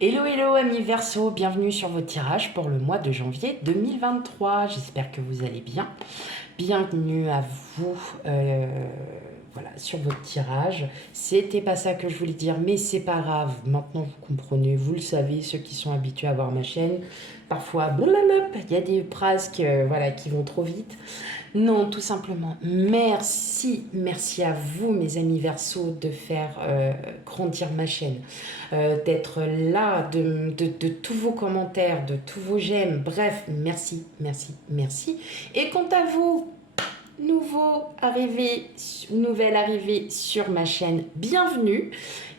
Hello, hello, amis Verseau, bienvenue sur votre tirage pour le mois de janvier 2023. J'espère que vous allez bien. Bienvenue à vous voilà, sur votre tirage. C'était pas ça que je voulais dire, mais c'est pas grave. Maintenant, vous comprenez, vous le savez, ceux qui sont habitués à voir ma chaîne. Parfois, blablabla, il y a des phrases voilà, qui vont trop vite. Non, tout simplement, merci à vous, mes amis Verseau, de faire grandir ma chaîne, d'être là, de tous vos commentaires, de tous vos j'aime, bref, merci. Et quant à vous, nouvelle arrivée sur ma chaîne, bienvenue.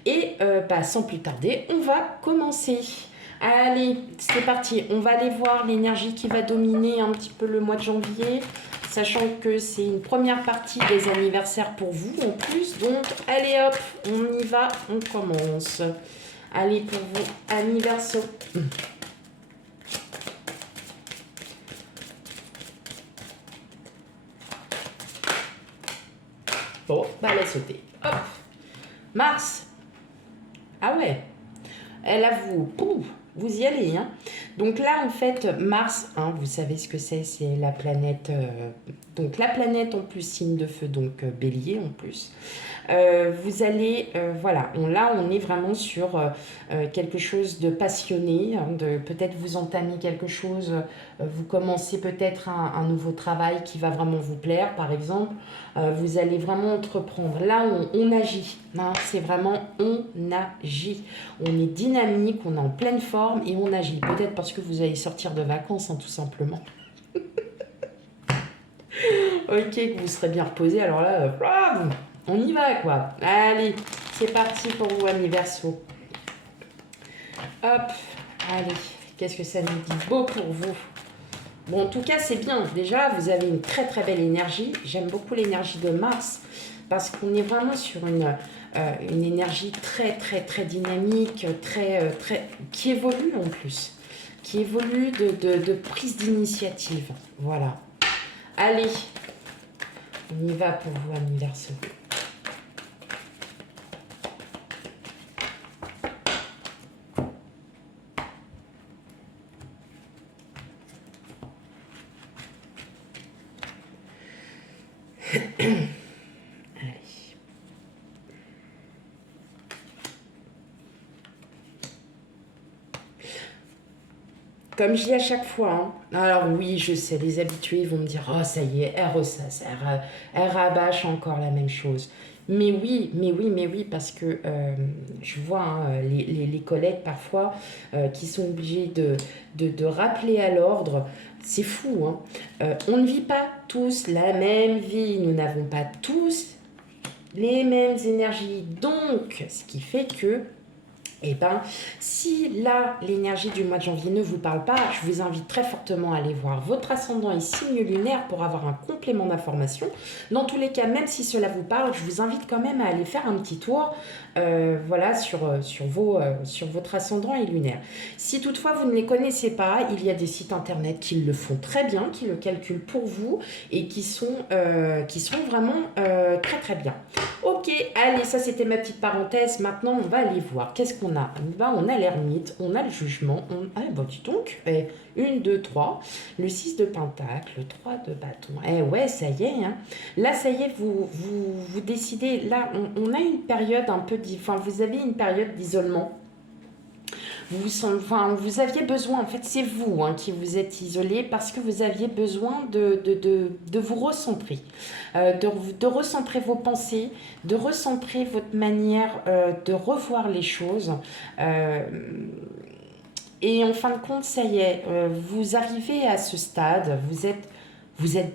Et sans plus tarder, on va commencer. Allez, c'est parti. On va aller voir l'énergie qui va dominer un petit peu le mois de janvier, sachant que c'est une première partie des anniversaires pour vous en plus. Donc, allez hop, on y va, on commence. Allez pour vous, anniversaire. Bon, bah elle a sauté. Hop. Mars. Ah ouais. Elle avoue. Pouf, vous y allez, hein. Donc là, en fait, Mars, hein, vous savez ce que c'est la planète. Donc la planète en plus signe de feu, donc Bélier en plus. Vous allez, voilà, là on est vraiment sur quelque chose de passionné, hein, de peut-être vous entamer quelque chose, vous commencez peut-être un nouveau travail qui va vraiment vous plaire, par exemple, vous allez vraiment entreprendre. Là on agit, hein, c'est vraiment on agit, on est dynamique, on est en pleine forme et on agit. Peut-être parce que vous allez sortir de vacances, hein, tout simplement. Ok, que vous serez bien reposé, alors là, on y va quoi. Allez, c'est parti pour vous, amis Verseau. Hop, allez, qu'est-ce que ça nous dit? Beau pour vous. Bon, en tout cas, c'est bien. Déjà, vous avez une très très belle énergie. J'aime beaucoup l'énergie de Mars parce qu'on est vraiment sur une énergie très très très dynamique, qui évolue en plus, qui évolue de prise d'initiative. Voilà. Allez, on y va pour vous, amis Verseau. Comme je dis à chaque fois, hein, alors oui, je sais, les habitués vont me dire, oh ça y est, elle ressasse, elle rabâche encore la même chose. Mais oui, parce que je vois, hein, les collègues parfois qui sont obligés de rappeler à l'ordre. C'est fou, hein. On ne vit pas tous la même vie, nous n'avons pas tous les mêmes énergies. Donc, ce qui fait que eh bien, si là, l'énergie du mois de janvier ne vous parle pas, je vous invite très fortement à aller voir votre ascendant et signe lunaire pour avoir un complément d'information. Dans tous les cas, même si cela vous parle, je vous invite quand même à aller faire un petit tour voilà, sur votre ascendant et lunaire. Si toutefois vous ne les connaissez pas, il y a des sites internet qui le font très bien, qui le calculent pour vous et qui sont vraiment très très bien. Ok, allez, ça c'était ma petite parenthèse. Maintenant, on va aller voir. Qu'est-ce qu'on a? On a l'ermite, on a le jugement. Ah, bah dis donc. 1, 2, 3. Le 6 de pentacle, le 3 de bâton. Eh ouais, ça y est. Hein. Là, ça y est, vous décidez. Là, on a une période un peu... Enfin, vous avez une période d'isolement. Vous aviez besoin, en fait, c'est vous, hein, qui vous êtes isolé parce que vous aviez besoin de vous recentrer, de recentrer vos pensées, de recentrer votre manière de revoir les choses. Euh, et en fin de compte, ça y est, vous arrivez à ce stade, vous êtes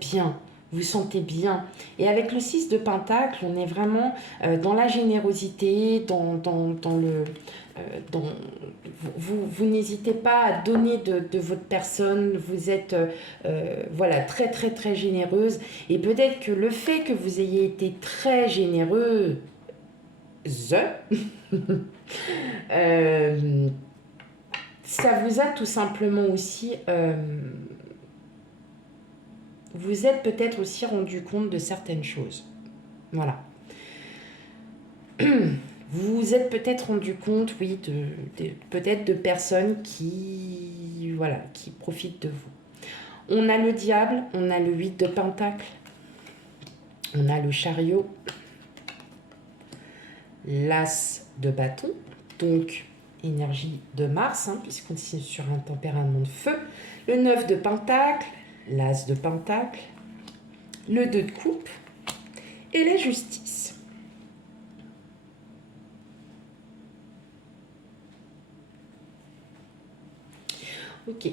bien. Vous sentez bien. Et avec le 6 de Pentacle, on est vraiment dans la générosité, dans le... dans, vous n'hésitez pas à donner de votre personne. Vous êtes voilà, très très très généreuse. Et peut-être que le fait que vous ayez été très généreuse, euh, ça vous a tout simplement aussi... vous êtes peut-être aussi rendu compte de certaines choses. Voilà. Vous vous êtes peut-être rendu compte, oui, peut-être de personnes voilà, qui profitent de vous. On a le diable, on a le 8 de pentacle, on a le chariot, l'as de bâton, donc énergie de Mars, puisqu'on est sur un tempérament de feu, le 9 de pentacle, l'as de pentacle, le 2 de coupe et la justice. Ok.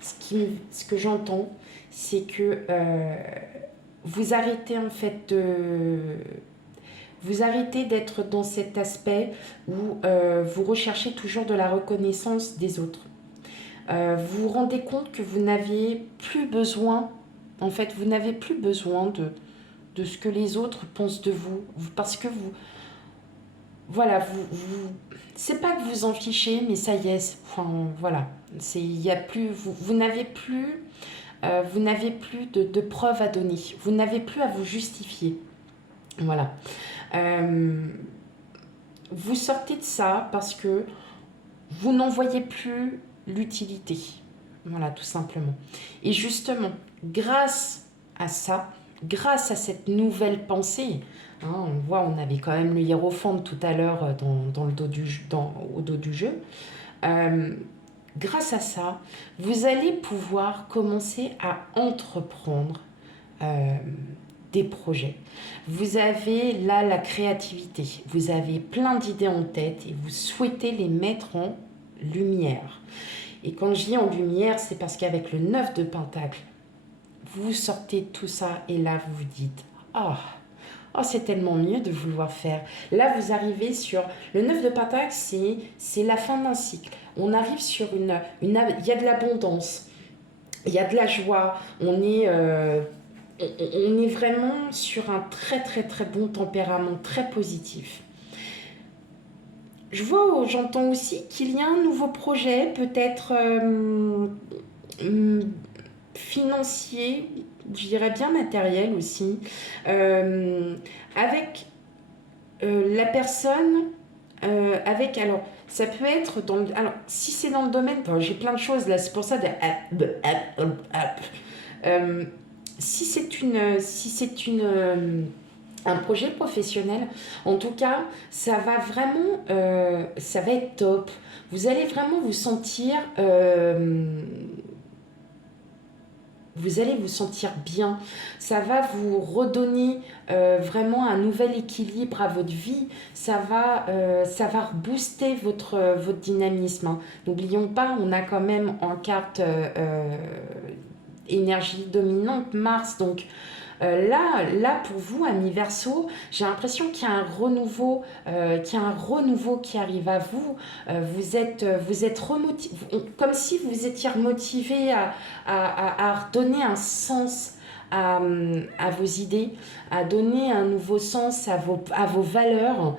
Ce que j'entends, c'est que vous arrêtez en fait de... Vous arrêtez d'être dans cet aspect où vous recherchez toujours de la reconnaissance des autres. Vous vous rendez compte que vous n'avez plus besoin, en fait, vous n'avez plus besoin de ce que les autres pensent de vous, parce que vous, voilà, c'est pas que vous en fichez, mais ça y est, enfin, voilà, il y a plus, vous n'avez plus, de preuves à donner, vous n'avez plus à vous justifier, voilà. Vous sortez de ça parce que vous n'en voyez plus l'utilité, voilà, tout simplement. Et justement, grâce à ça, grâce à cette nouvelle pensée, on voit, on avait quand même le hiérophant tout à l'heure dans le dos au dos du jeu. Grâce à ça, vous allez pouvoir commencer à entreprendre des projets. Vous avez là la créativité, vous avez plein d'idées en tête et vous souhaitez les mettre en lumière. Et quand je dis en lumière, c'est parce qu'avec le 9 de pentacle, vous sortez tout ça et là vous vous dites « Oh, c'est tellement mieux de vouloir faire. » Là, vous arrivez sur... Le 9 de pentacle, c'est la fin d'un cycle. On arrive sur il y a de l'abondance, il y a de la joie, on est vraiment sur un très très très bon tempérament, très positif. J'entends aussi qu'il y a un nouveau projet, peut-être financier, je dirais bien matériel aussi, avec la personne, alors, ça peut être dans le... Alors, si c'est dans le domaine... j'ai plein de choses là, c'est pour ça si c'est un projet professionnel, en tout cas, ça va vraiment... ça va être top. Vous allez vraiment vous sentir... vous allez vous sentir bien, ça va vous redonner vraiment un nouvel équilibre à votre vie, ça va booster votre dynamisme. N'oublions pas, on a quand même en carte énergie dominante Mars, donc là, pour vous, amis Verseau, j'ai l'impression qu'il y a un renouveau, qui arrive à vous. Vous êtes comme si vous étiez remotivé à redonner un sens à vos idées, à donner un nouveau sens à vos valeurs.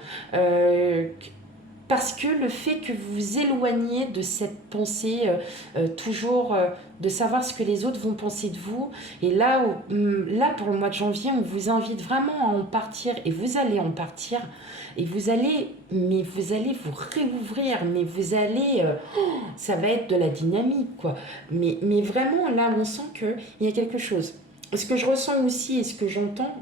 Parce que le fait que vous vous éloignez de cette pensée toujours de savoir ce que les autres vont penser de vous, et là pour le mois de janvier, on vous invite vraiment à en partir, et vous allez en partir, et vous allez vous réouvrir, mais vous allez, ça va être de la dynamique, quoi. Mais vraiment, là, on sent qu'il y a quelque chose. Ce que je ressens aussi, et ce que j'entends,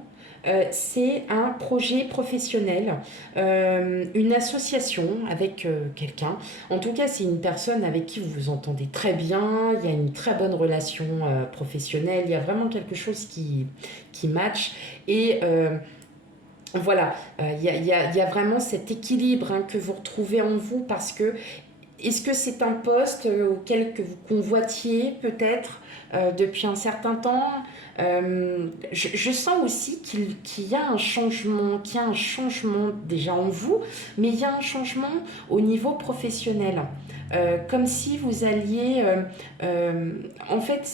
c'est un projet professionnel, une association avec quelqu'un. En tout cas, c'est une personne avec qui vous vous entendez très bien, il y a une très bonne relation professionnelle, il y a vraiment quelque chose qui match. Et voilà, il y a vraiment cet équilibre que vous retrouvez en vous, parce que est-ce que c'est un poste auquel que vous convoitiez peut-être depuis un certain temps? Je sens aussi qu'il y a un changement, déjà en vous, mais il y a un changement au niveau professionnel. Comme si vous alliez... en fait,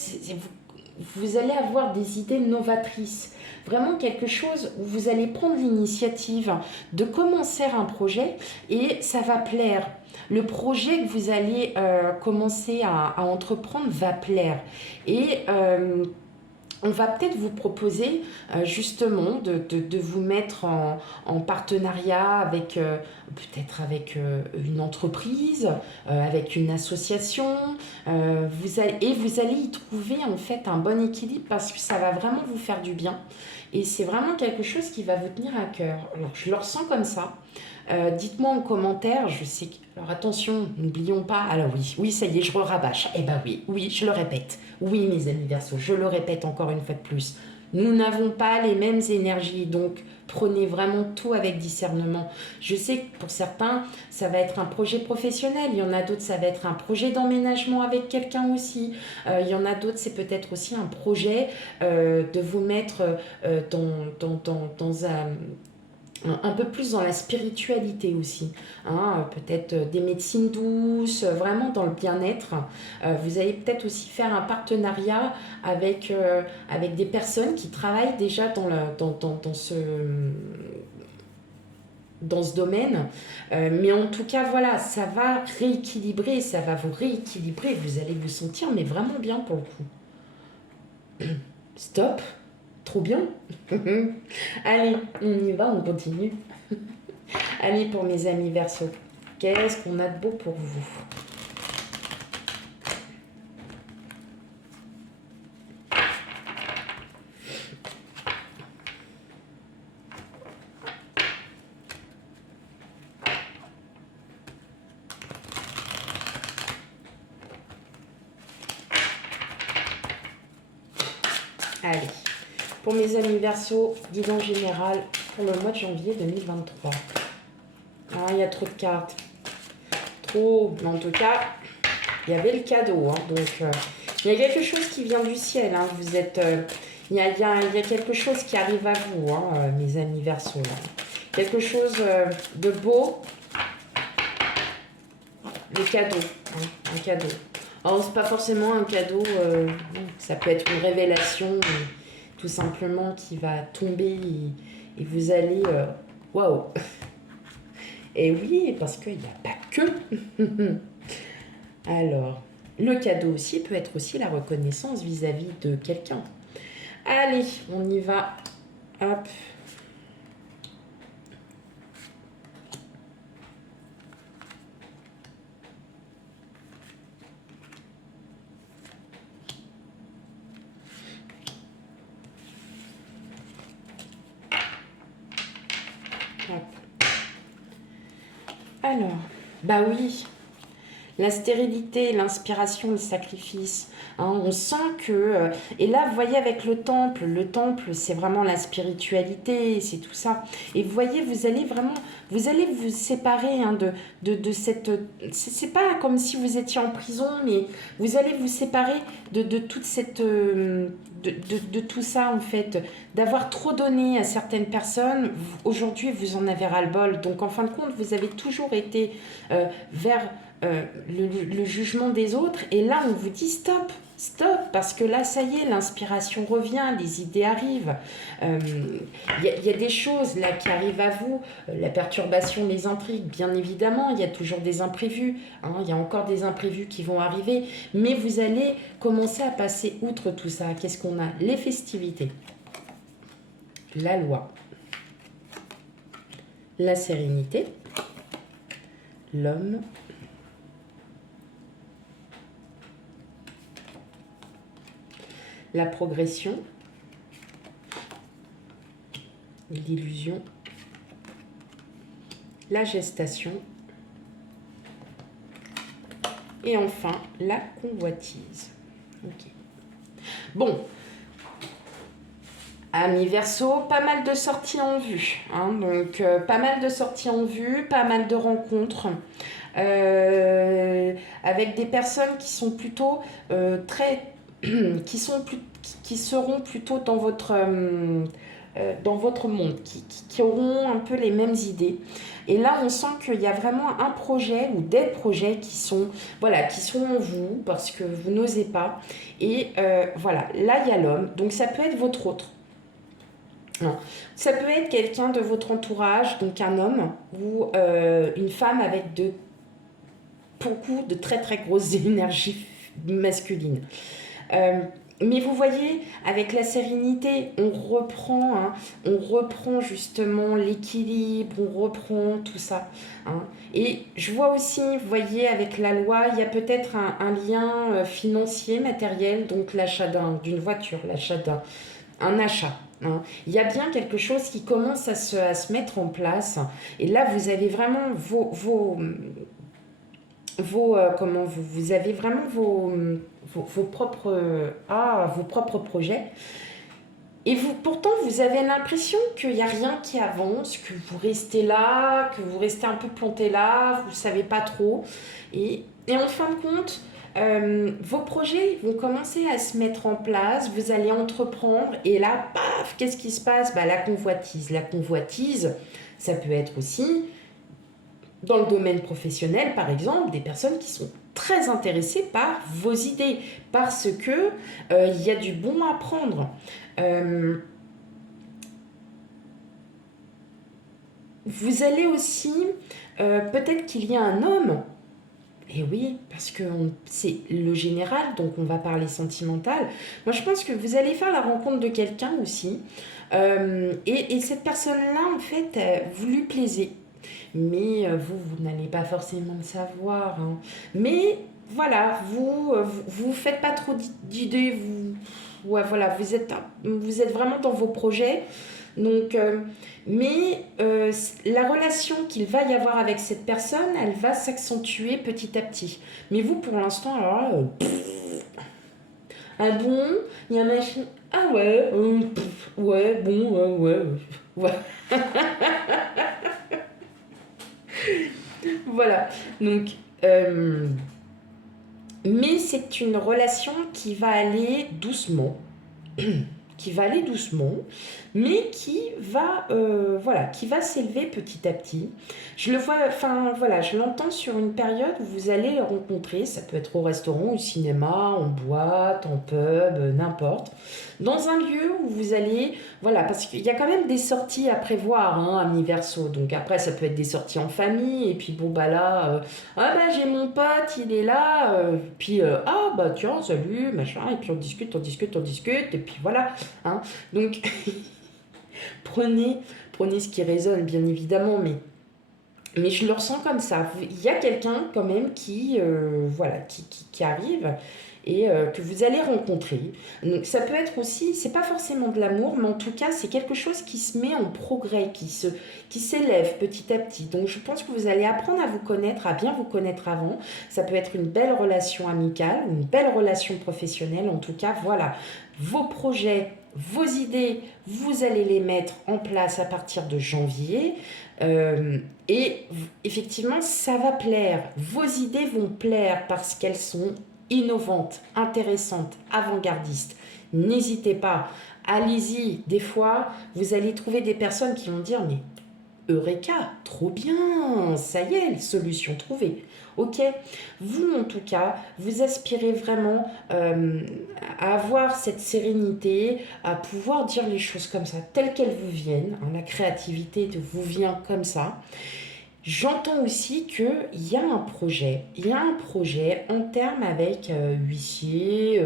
vous allez avoir des idées novatrices. Vraiment quelque chose où vous allez prendre l'initiative de commencer un projet et ça va plaire. Le projet que vous allez commencer à entreprendre va plaire. Et on va peut-être vous proposer justement de vous mettre en partenariat avec peut-être avec une entreprise, avec une association. Et vous allez y trouver en fait un bon équilibre parce que ça va vraiment vous faire du bien. Et c'est vraiment quelque chose qui va vous tenir à cœur. Alors je le ressens comme ça. Dites-moi en commentaire, je sais que... Alors attention, n'oublions pas, alors oui, oui, ça y est, je rabâche. Eh ben oui, oui, je le répète. Oui, mes amis Verseaux, je le répète encore une fois de plus. Nous n'avons pas les mêmes énergies, donc prenez vraiment tout avec discernement. Je sais que pour certains, ça va être un projet professionnel, il y en a d'autres, ça va être un projet d'emménagement avec quelqu'un aussi. Il y en a d'autres, c'est peut-être aussi un projet de vous mettre dans un peu plus dans la spiritualité aussi, hein, peut-être des médecines douces, vraiment dans le bien-être. Vous allez peut-être aussi faire un partenariat avec des personnes qui travaillent déjà dans ce domaine. Mais en tout cas, voilà, ça va rééquilibrer, ça va vous rééquilibrer. Vous allez vous sentir, mais vraiment bien pour le coup. Stop. Trop bien. Allez, on y va, on continue. Allez, pour mes amis Verseau, qu'est-ce qu'on a de beau pour vous? Allez, pour mes amis Verseau, guidance générale pour le mois de janvier 2023. Ah, il y a trop de cartes. Trop. Mais en tout cas, il y avait le cadeau. Hein, donc, il y a quelque chose qui vient du ciel. Hein, vous êtes... il y a quelque chose qui arrive à vous, hein, mes amis Verseau. Quelque chose de beau. Le cadeau. Hein, un cadeau. Alors, c'est pas forcément un cadeau. Ça peut être une révélation, tout simplement, qui va tomber et vous allez... Waouh. Et oui, parce qu'il n'y a pas que. Alors, le cadeau aussi peut être aussi la reconnaissance vis-à-vis de quelqu'un. Allez, on y va. Hop. Hop. Alors, bah oui, la stérilité, l'inspiration, le sacrifice. Hein, on sent que... et là, vous voyez, avec le temple, c'est vraiment la spiritualité, c'est tout ça. Et vous voyez, vous allez vous séparer hein, de cette... C'est pas comme si vous étiez en prison, mais vous allez vous séparer de toute cette... de tout ça, en fait. D'avoir trop donné à certaines personnes, aujourd'hui, vous en avez ras-le-bol. Donc, en fin de compte, vous avez toujours été vers... le jugement des autres et là on vous dit stop, stop, parce que là ça y est, l'inspiration revient, les idées arrivent, y a des choses là qui arrivent à vous, la perturbation, les intrigues, bien évidemment, il y a toujours des imprévus, hein, il y a encore des imprévus qui vont arriver, mais vous allez commencer à passer outre tout ça. Qu'est-ce qu'on a? Les festivités, la loi, la sérénité, l'homme, la progression, l'illusion, la gestation et enfin la convoitise. Ok. Bon, amis Verseau, pas mal de sorties en vue. Hein, donc, pas mal de sorties en vue, pas mal de rencontres. Avec des personnes qui sont plutôt très... qui seront plutôt dans votre monde, qui auront un peu les mêmes idées. Et là, on sent qu'il y a vraiment un projet ou des projets qui sont en vous parce que vous n'osez pas. Et voilà, là, il y a l'homme. Donc, ça peut être votre autre. Non. Ça peut être quelqu'un de votre entourage, donc un homme ou une femme avec beaucoup de très très grosses énergies masculines. Mais vous voyez, avec la sérénité, on reprend justement l'équilibre, on reprend tout ça, hein. Et je vois aussi, vous voyez, avec la loi, il y a peut-être un lien financier, matériel, donc l'achat d'une voiture, l'achat un achat, hein. Il y a bien quelque chose qui commence à se mettre en place. Et là, vous avez vraiment comment vous avez vraiment vos propres vos propres projets, et vous pourtant vous avez l'impression qu'il n'y a rien qui avance, que vous restez là, que vous restez un peu planté là, vous ne savez pas trop, et en fin de compte, vos projets vont commencer à se mettre en place, vous allez entreprendre, et là, paf, qu'est-ce qui se passe? Bah, la convoitise, ça peut être aussi dans le domaine professionnel, par exemple, des personnes qui sont très intéressées par vos idées, parce que il y a du bon à prendre. Euh, Vous allez aussi, peut-être qu'il y a un homme, et oui, parce que c'est le général, donc on va parler sentimental. Moi, je pense que vous allez faire la rencontre de quelqu'un aussi, et cette personne-là, en fait, vous lui plaisez. Mais vous n'allez pas forcément le savoir, hein. Mais voilà, vous faites pas trop d'idées, ouais, voilà, vous êtes vraiment dans vos projets. Donc, mais la relation qu'il va y avoir avec cette personne, elle va s'accentuer petit à petit. Mais vous, pour l'instant, alors là, ah bon, il y a un machin, ah ouais, ouais, bon, ouais, ouais. Voilà. Donc, euh, mais c'est une relation qui va aller doucement, qui va aller doucement, mais qui va s'élever petit à petit. Je le vois, enfin voilà, je l'entends sur une période où vous allez le rencontrer, ça peut être au restaurant, au cinéma, en boîte, en pub, n'importe, dans un lieu où vous allez, voilà, parce qu'il y a quand même des sorties à prévoir, hein, amis verso. Donc après, ça peut être des sorties en famille, et puis bon bah là, ah bah j'ai mon pote, il est là, puis ah bah tiens, salut, machin, et puis on discute, on discute, on discute, et puis voilà, hein. Donc prenez, prenez ce qui résonne, bien évidemment, mais je le ressens comme ça. Il y a quelqu'un quand même voilà, qui arrive, et que vous allez rencontrer. Donc ça peut être aussi, c'est pas forcément de l'amour, mais en tout cas c'est quelque chose qui se met en progrès, qui s'élève petit à petit. Donc je pense que vous allez apprendre à vous connaître, à bien vous connaître avant. Ça peut être une belle relation amicale, une belle relation professionnelle. En tout cas, voilà, vos projets, vos idées, vous allez les mettre en place à partir de janvier. Euh, et effectivement, ça va plaire. Vos idées vont plaire parce qu'elles sont innovantes, intéressantes, avant-gardistes. N'hésitez pas, allez-y. Des fois, vous allez trouver des personnes qui vont dire, mais Eureka, trop bien, ça y est, solution trouvée. Ok, vous en tout cas, vous aspirez vraiment à avoir cette sérénité, à pouvoir dire les choses comme ça, telles qu'elles vous viennent, hein. La créativité vous vient comme ça. J'entends aussi qu'il y a un projet, il y a un projet en termes avec huissier,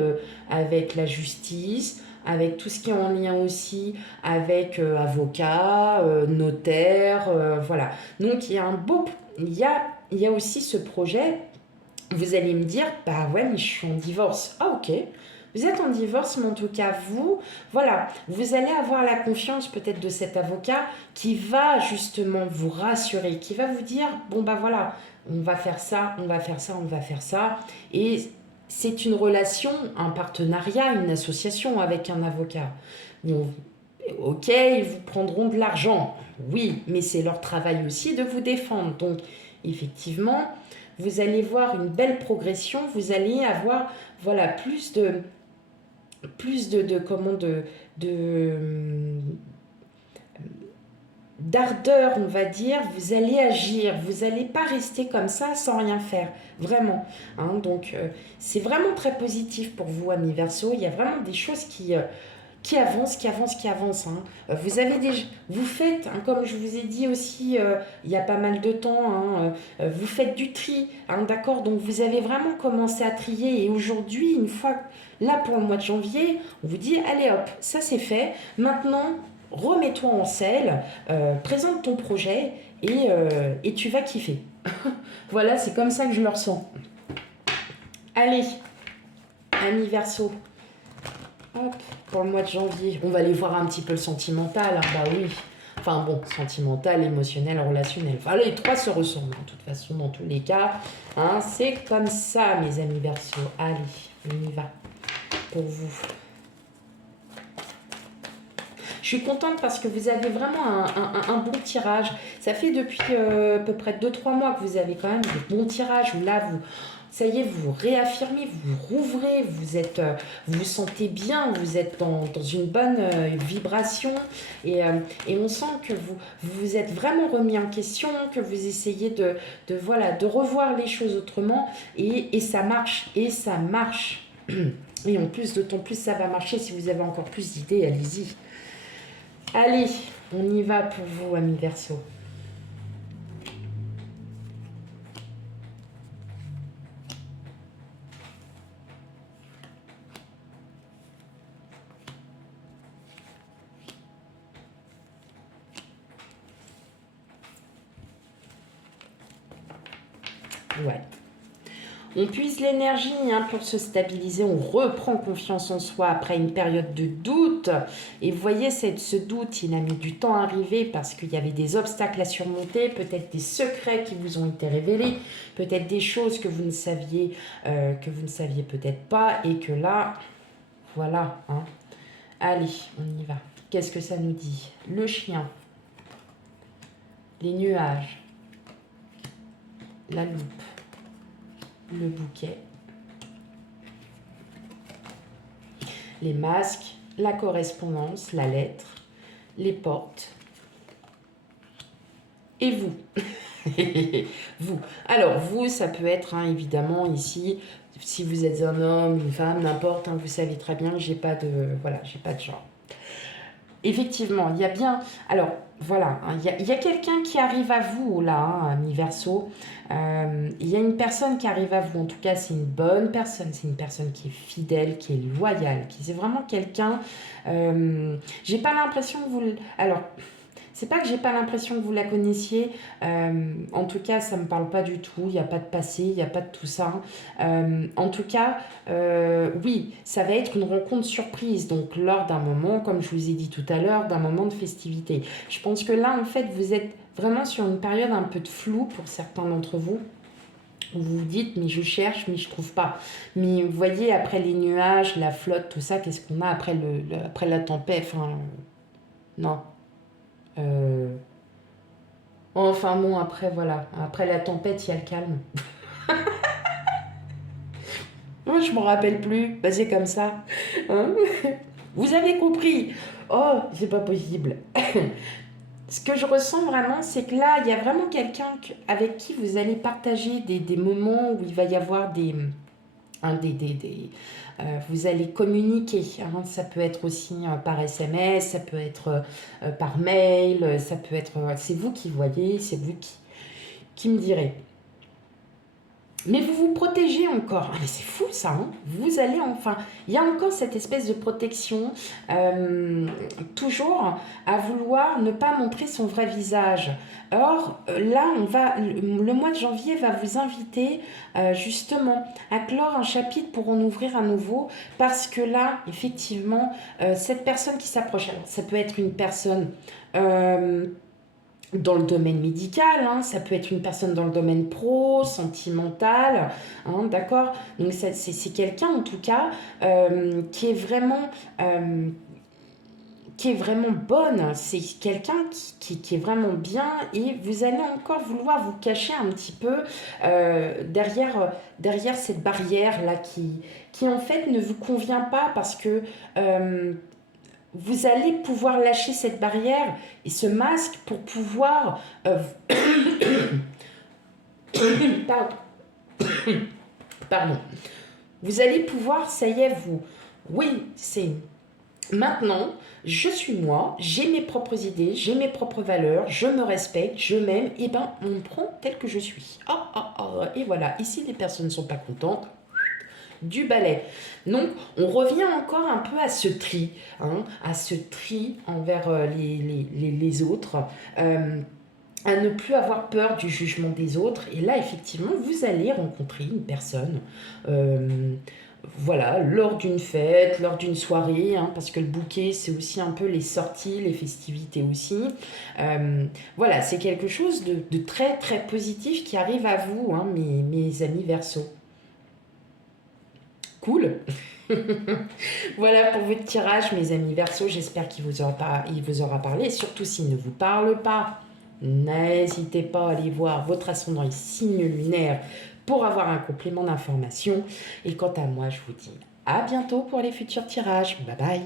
avec la justice, avec tout ce qui est en lien aussi avec avocat, notaire, voilà. Donc il y a aussi ce projet. Vous allez me dire, bah ouais, mais je suis en divorce. Ah ok, vous êtes en divorce, mais en tout cas, voilà, vous allez avoir la confiance peut-être de cet avocat qui va justement vous rassurer, qui va vous dire, bon bah voilà, on va faire ça, on va faire ça, on va faire ça. Et c'est une relation, un partenariat, une association avec un avocat. Bon, ok, ils vous prendront de l'argent, oui, mais c'est leur travail aussi de vous défendre. Donc, effectivement, vous allez voir une belle progression, vous allez avoir, voilà, comment de d'ardeur, on va dire. Vous allez agir, vous n'allez pas rester comme ça sans rien faire, vraiment, hein. Donc c'est vraiment très positif pour vous, amis Verseau. Il y a vraiment des choses qui avance, qui avance, qui avance. Hein. Vous avez déjà, vous faites, hein, comme je vous ai dit aussi il y a pas mal de temps, hein, vous faites du tri, hein, d'accord? Donc vous avez vraiment commencé à trier et aujourd'hui, une fois, là pour le mois de janvier, on vous dit, allez hop, ça c'est fait. Maintenant, remets-toi en selle, présente ton projet et tu vas kiffer. Voilà, c'est comme ça que je le ressens. Allez, ami Verseau. Hop, pour le mois de janvier, on va aller voir un petit peu le sentimental. Hein, bah oui. Enfin bon, sentimental, émotionnel, relationnel. Enfin, les trois se ressemblent, hein, de toute façon, dans tous les cas. Hein, c'est comme ça, mes amis Verseau. Allez, on y va. Pour vous. Je suis contente parce que vous avez vraiment un bon tirage. Ça fait depuis à peu près 2-3 mois que vous avez quand même des bons tirages où là, ça y est, vous vous réaffirmez, vous vous rouvrez, vous vous sentez bien, vous êtes dans une bonne vibration et on sent que vous vous êtes vraiment remis en question, que vous essayez voilà, de revoir les choses autrement et ça marche, et ça marche. Et en plus, d'autant plus ça va marcher si vous avez encore plus d'idées, allez-y. Allez, on y va pour vous, amis Verseau. Ouais. On puise l'énergie hein, pour se stabiliser, on reprend confiance en soi après une période de doute. Et vous voyez, ce doute, il a mis du temps à arriver parce qu'il y avait des obstacles à surmonter, peut-être des secrets qui vous ont été révélés, peut-être des choses que vous ne saviez peut-être pas et que là, voilà. Hein. Allez, on y va. Qu'est-ce que ça nous dit? Le chien, les nuages, la loupe, le bouquet, les masques, la correspondance, la lettre, les portes et vous. Vous. Alors, vous, ça peut être hein, évidemment ici, si vous êtes un homme, une femme, n'importe, hein, vous savez très bien que j'ai pas de genre. Effectivement, il y a bien... Alors, voilà, hein, il y a quelqu'un qui arrive à vous, là, hein, ami Verseau. Il y a une personne qui arrive à vous. En tout cas, c'est une bonne personne. C'est une personne qui est fidèle, qui est loyale, qui c'est vraiment quelqu'un... j'ai pas l'impression que vous... Alors... C'est pas que j'ai pas l'impression que vous la connaissiez, en tout cas ça me parle pas du tout, il n'y a pas de passé, il n'y a pas de tout ça. En tout cas, oui, ça va être une rencontre surprise, donc lors d'un moment, comme je vous ai dit tout à l'heure, d'un moment de festivité. Je pense que là en fait vous êtes vraiment sur une période un peu de flou pour certains d'entre vous. Vous vous dites, mais je cherche, mais je trouve pas. Mais vous voyez, après les nuages, la flotte, tout ça, qu'est-ce qu'on a après, après la tempête enfin, non. Euh, Enfin bon, après, voilà. Après la tempête, il y a le calme. Moi, je m'en rappelle plus. Bah, c'est comme ça. Hein. Vous avez compris. Oh, c'est pas possible. Ce que je ressens vraiment, c'est que là, il y a vraiment quelqu'un avec qui vous allez partager des moments où il va y avoir hein, vous allez communiquer. Hein. Ça peut être aussi par SMS, ça peut être par mail, ça peut être... c'est vous qui voyez, c'est vous qui me direz. Mais vous vous protégez encore. Ah, mais c'est fou ça, hein. Vous allez enfin... Il y a encore cette espèce de protection, toujours à vouloir ne pas montrer son vrai visage. Or, là, le mois de janvier va vous inviter justement à clore un chapitre pour en ouvrir un nouveau, parce que là, effectivement, cette personne qui s'approche, alors ça peut être une personne... dans le domaine médical, hein, ça peut être une personne dans le domaine pro, sentimental, hein, d'accord. Donc c'est quelqu'un en tout cas qui est vraiment bonne, c'est quelqu'un qui est vraiment bien et vous allez encore vouloir vous cacher un petit peu derrière cette barrière là qui en fait ne vous convient pas parce que vous allez pouvoir lâcher cette barrière et ce masque pour pouvoir... pardon. Pardon. Vous allez pouvoir, ça y est, oui, Maintenant, je suis moi, j'ai mes propres idées, j'ai mes propres valeurs, je me respecte, je m'aime, et ben on me prend tel que je suis. Et voilà, ici les personnes ne sont pas contentes, du balai. Donc, on revient encore un peu à ce tri, hein, à ce tri envers les autres, à ne plus avoir peur du jugement des autres. Et là, effectivement, vous allez rencontrer une personne, euh, voilà, lors d'une fête, lors d'une soirée, hein, parce que le bouquet, c'est aussi un peu les sorties, les festivités aussi. Voilà, c'est quelque chose de très, très positif qui arrive à vous, hein, mes amis Verseaux. Cool. Voilà pour votre tirage, mes amis Verseaux. J'espère il vous aura parlé. Et surtout, s'il ne vous parle pas, n'hésitez pas à aller voir votre ascendant et signe lunaire pour avoir un complément d'information. Et quant à moi, je vous dis à bientôt pour les futurs tirages. Bye bye.